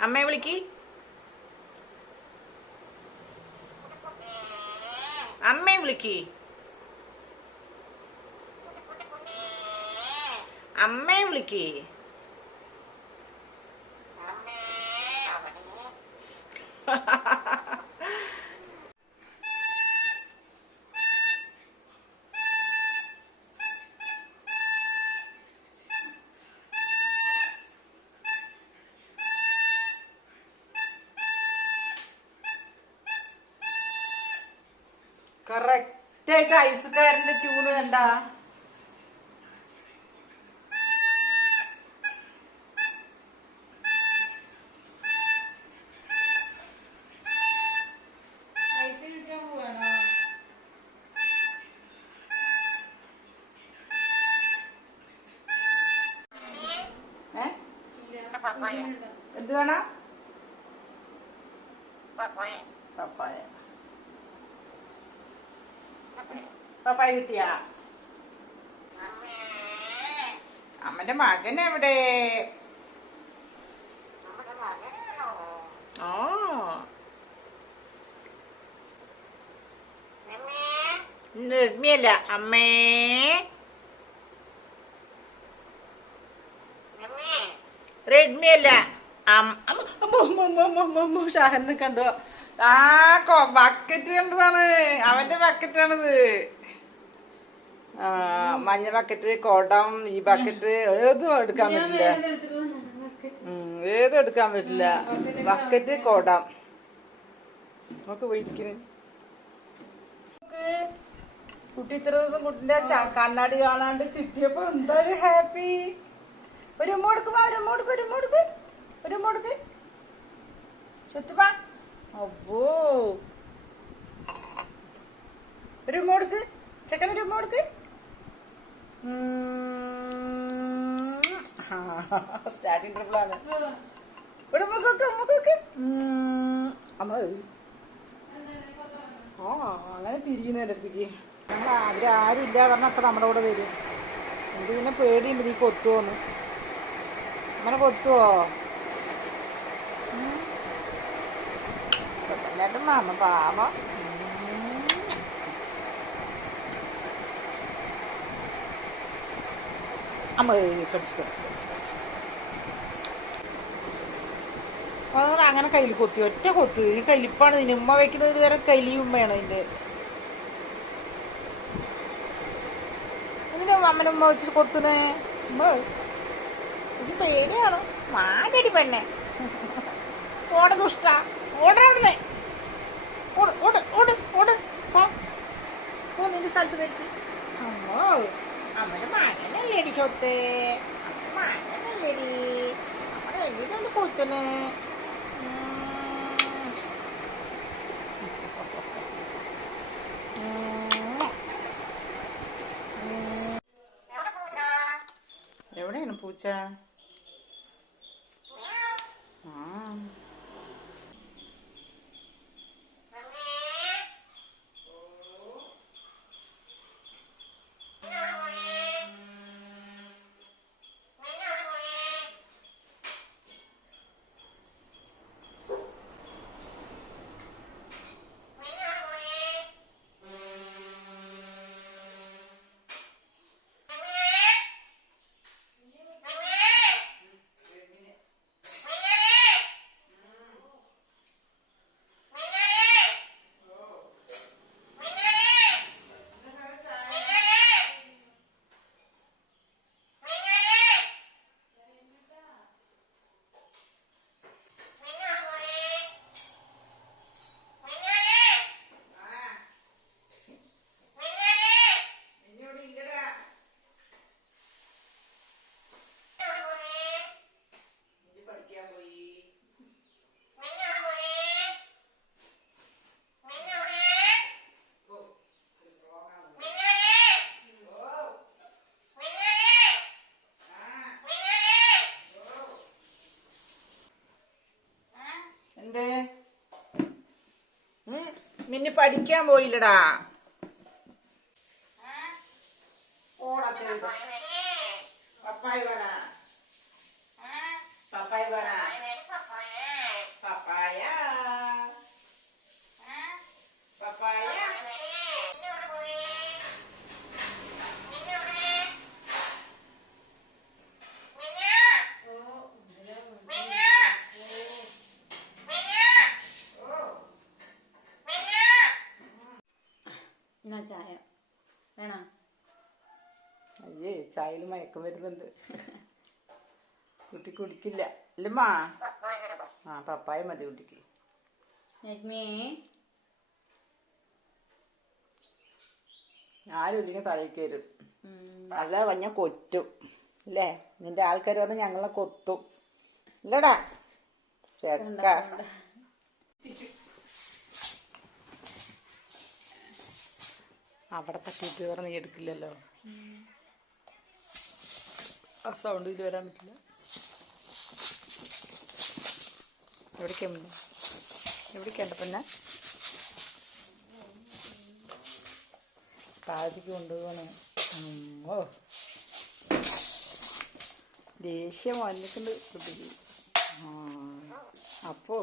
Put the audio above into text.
അമ്മയെ വിളിക്ക്. അമ്മയെ വിളിക്ക്. അമ്മയെ വിളിക്ക്. കറക്റ്റ് ആയിട്ട് ഐസുകാരന്റെ ട്യൂണ് കണ്ടാ? ഏ? എന്ത് വേണം? പപ്പായ. പപ്പായ കിട്ടിയാ അമ്മന്റെ മകൻ എവിടെ? ആ നിർമ്മിയല്ല അമ്മേ. റെഡ്മി അല്ല ഷാഹനെ കണ്ടോ. ആ ബക്കറ്റ് കണ്ടതാണ്. അവന്റെ ബക്കറ്റാണിത് ആ മഞ്ഞ ബക്കറ്റ് കോട്ടം ഈ ബക്കറ്റ് ഏതും എടുക്കാൻ പറ്റില്ല. ഏതും എടുക്കാൻ പറ്റില്ല. ബക്കറ്റ് കോടാം. നമുക്ക് പോയിരിക്കുന്നു കുട്ടി ഇത്ര ദിവസം കുട്ടിന്റെ കണ്ണാടി കാണാണ്ട് കിട്ടിയപ്പോ എന്താ ഒരു ഹാപ്പി ഒരു മോടുക്കുമാ ഒരു മോടുക്ക് ഒരു മോടുക്ക് ഒരു മോടുക്ക് ചെത്തുപ്പാ. അబ్బോ ഒരു ഉമ്മ ചെക്കൻ ഒരു ട്രിപ്പിൾ ആണ് ഇവിടെ ഉമ്മക്കൊക്കെ ഉമ്മക്കൊക്കെ അമ്മ ആ അങ്ങനെ തിരിയുന്ന എന്റെ അടുത്തേക്ക്. അവരാരും ഇല്ല പറഞ്ഞാൽ അപ്പം നമ്മുടെ കൂടെ വരും. എനിക്ക് പിന്നെ പേടിയുണ്ട് നീ കൊത്തുവോന്ന്. അങ്ങനെ കൊത്തുവോ? കൊത്തല്ലാട്ടും മാമ പാവം. അതുകൊണ്ട് അങ്ങനെ കയ്യിൽ കൊത്തി ഒറ്റ കൊത്തി. ഈ കലിപ്പാണ് ഇതിന് ഉമ്മ വെക്കുന്നത് ഒരു തരം കയ്യിലും ഉമ്മയാണ് അതിന്റെ. എന്തിനാ അമ്മനെ ഉമ്മ വെച്ചിട്ട് കൊത്തുന്നേ? ഉമ്മ ഇത് പേടിയാണ്? മാതടി പെണ്ണേ. ഓട ദുഷ്ട ഓടണേ പോ. നിന്റെ സ്ഥലത്ത് വെട്ടി അമ്മോ അമ്മയുടെ മകനല്ലേടി ചൊത്ത്. മകനല്ലേടി. നമ്മുടെ എഴുതിട്ടുണ്ട് കൊത്തനെ എവിടെയാണ് പൂച്ച? ആ. എന്തേ? മിന്നി പഠിക്കാൻ പോയില്ലടാ. വേണ പപ്പായ വേണ. ചായ. വേണോ? അയ്യേ ചായയിൽ മയക്കം വരുന്നുണ്ട്. കുട്ടി കുടിക്കില്ല. അല്ലമ്മാ ആ പപ്പായ മതി കുട്ടിക്ക്. ആരൊരിക്കും തലയ്ക്ക് വരും ഉം. നല്ല വഞ്ഞ കൊറ്റും. അല്ലേ നിന്റെ ആൾക്കാർ വന്ന് ഞങ്ങളെ കൊത്തും. ഇല്ലടാ. ചെക്ക. അവിടെ തട്ടിയിട്ട് വേറെ നീ എടുക്കില്ലല്ലോ. ആ സൗണ്ട് ഇതിൽ വരാൻ പറ്റില്ല. എവിടേക്കാണ് എവിടേക്കാണ്ട പിന്നെ? താഴത്തേക്ക് കൊണ്ടുപോകണേ ഓ. ദേഷ്യം വന്നിട്ടുണ്ട്. കുട്ടിക്ക് ആ അപ്പോ?